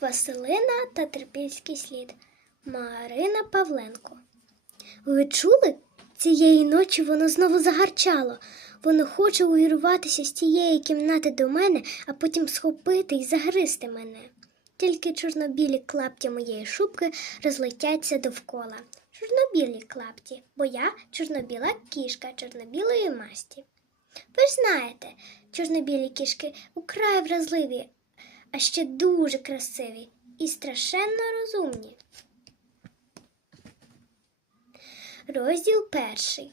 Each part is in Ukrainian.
Василина та Трипільський слід. Марина Павленко. Ви чули? Цієї ночі воно знову загарчало. Воно хоче увірватися з тієї кімнати до мене, а потім схопити і загризти мене. Тільки чорнобілі клапті моєї шубки розлетяться довкола. Чорнобілі клапті, бо я чорнобіла кішка чорнобілої масті. Ви ж знаєте, чорнобілі кішки украй вразливі, а ще дуже красиві і страшенно розумні. Розділ перший.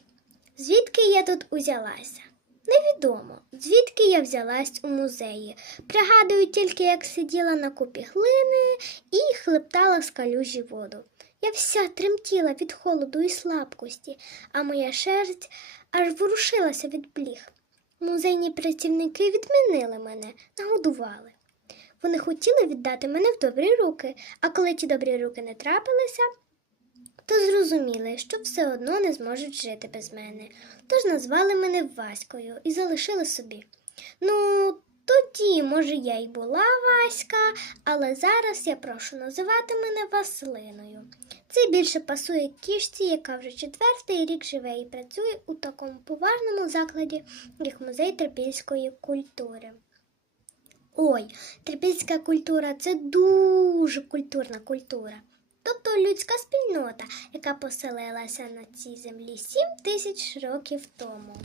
Звідки я тут узялася? Невідомо, звідки я взялась у музеї. Пригадую тільки, як сиділа на купі глини і хлептала з калюжі воду. Я вся тремтіла від холоду і слабкості, а моя шерсть аж ворушилася від бліг. Музейні працівники відмінили мене, нагодували. Вони хотіли віддати мене в добрі руки, а коли ті добрі руки не трапилися, то зрозуміли, що все одно не зможуть жити без мене. Тож назвали мене Ваською і залишили собі. Ну, тоді, може, я й була Васька, але зараз я прошу називати мене Василиною. Це більше пасує кішці, яка вже четвертий рік живе і працює у такому поважному закладі, як музей трипільської культури. Ой, трипільська культура це дуже культурна культура. Тобто людська спільнота, яка поселилася на цій землі сім тисяч років тому.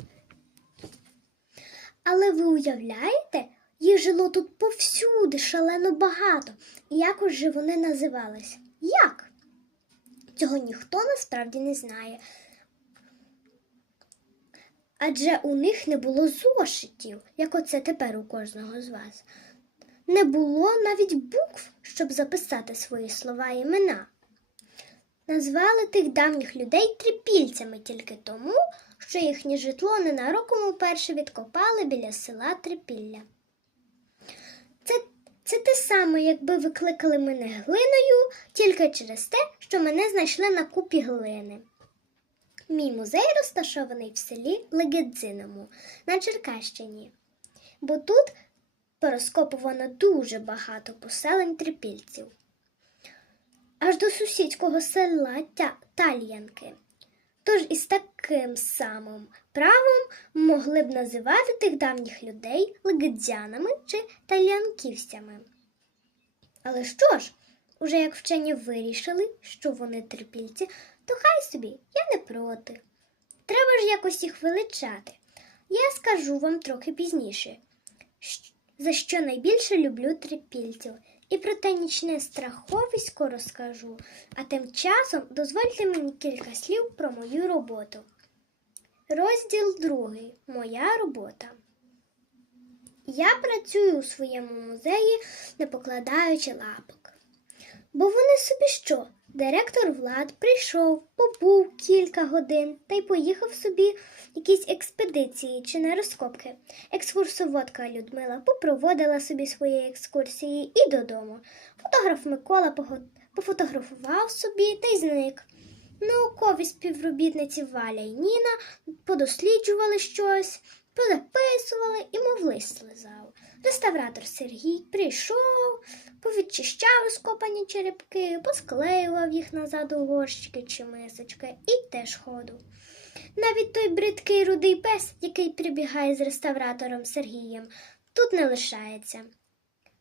Але ви уявляєте, їх жило тут повсюди шалено багато. І якось же вони називались? Як? Цього ніхто насправді не знає. Адже у них не було зошитів, як оце тепер у кожного з вас. Не було навіть букв, щоб записати свої слова і імена. Назвали тих давніх людей трипільцями тільки тому, що їхнє житло ненароком уперше відкопали біля села Трипілля. Це, це те саме, якби ви кликали мене глиною тільки через те, що мене знайшли на купі глини. Мій музей розташований в селі Легедзиному на Черкащині, бо тут порозкопувано дуже багато поселень трипільців. Аж до сусідського села Тальянки. Тож із таким самим правом могли б називати тих давніх людей легедзянами чи тальянківцями. Але що ж, уже як вчені вирішили, що вони трипільці, то хай собі, я не проти. Треба ж якось їх величати. Я скажу вам трохи пізніше, за що найбільше люблю трипільців. І про те нічне страховисько розкажу, а тим часом дозвольте мені кілька слів про мою роботу. Розділ другий. Моя робота. Я працюю у своєму музеї, не покладаючи лапок. Бо вони собі що? Директор Влад прийшов, побув кілька годин та й поїхав собі якісь експедиції чи на розкопки. Екскурсоводка Людмила попроводила собі свої екскурсії і додому. Фотограф Микола пофотографував собі та й зник. Наукові співробітниці Валя і Ніна подосліджували щось, позаписували і мов лист слизав. Реставратор Сергій прийшов, повідчищав скопані черепки, посклеював їх назад у горщики чи мисочки і теж ходу. Навіть той бридкий рудий пес, який прибігає з реставратором Сергієм, тут не лишається.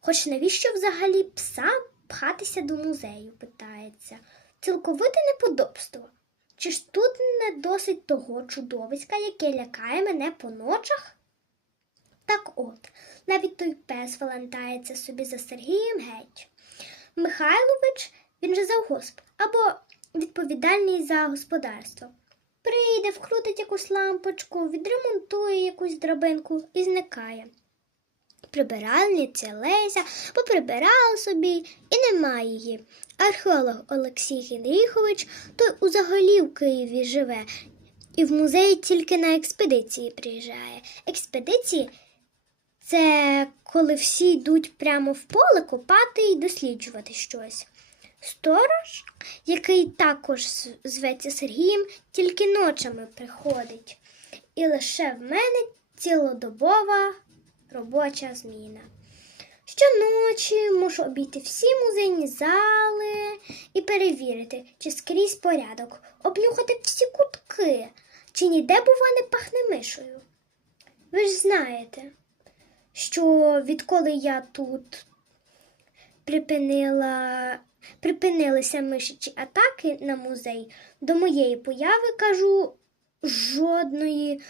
Хоч навіщо взагалі пса пхатися до музею, питається. Цілковите неподобство. Чи ж тут не досить того чудовиська, яке лякає мене по ночах? Так от, навіть той пес валантається собі за Сергієм геть. Михайлович, він же завгосп, або відповідальний за господарство. Прийде, вкрутить якусь лампочку, відремонтує якусь драбинку і зникає. Прибиральниця Леся поприбирала собі і немає її. Археолог Олексій Генріхович той узагалі в Києві живе і в музеї тільки на експедиції приїжджає. Експедиції це коли всі йдуть прямо в поле копати і досліджувати щось. Сторож, який також зветься Сергієм, тільки ночами приходить. І лише в мене цілодобова робоча зміна. Щоночі мушу обійти всі музейні зали і перевірити, чи скрізь порядок, обнюхати всі кутки, чи ніде, бува, не пахне мишою. Ви ж знаєте, що відколи я тут припинила, припинилися мишачі атаки на музей, до моєї появи, кажу, жодної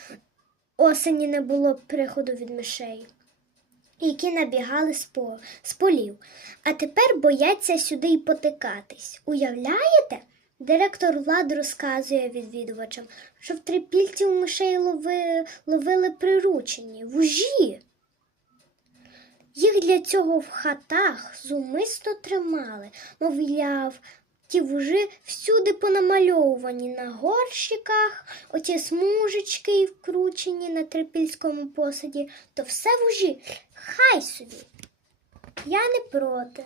осені не було приходу від мишей, які набігали з, по, з полів, а тепер бояться сюди й потикатись. Уявляєте? Директор влади розказує відвідувачам, що в трипільці у мишей лови, ловили приручені, вужі. Для цього в хатах зумисно тримали, мовляв, ті вужи всюди понамальовані на горщиках, оті смужечки вкручені на трипільському посаді, то все вужі, хай собі. Я не проти.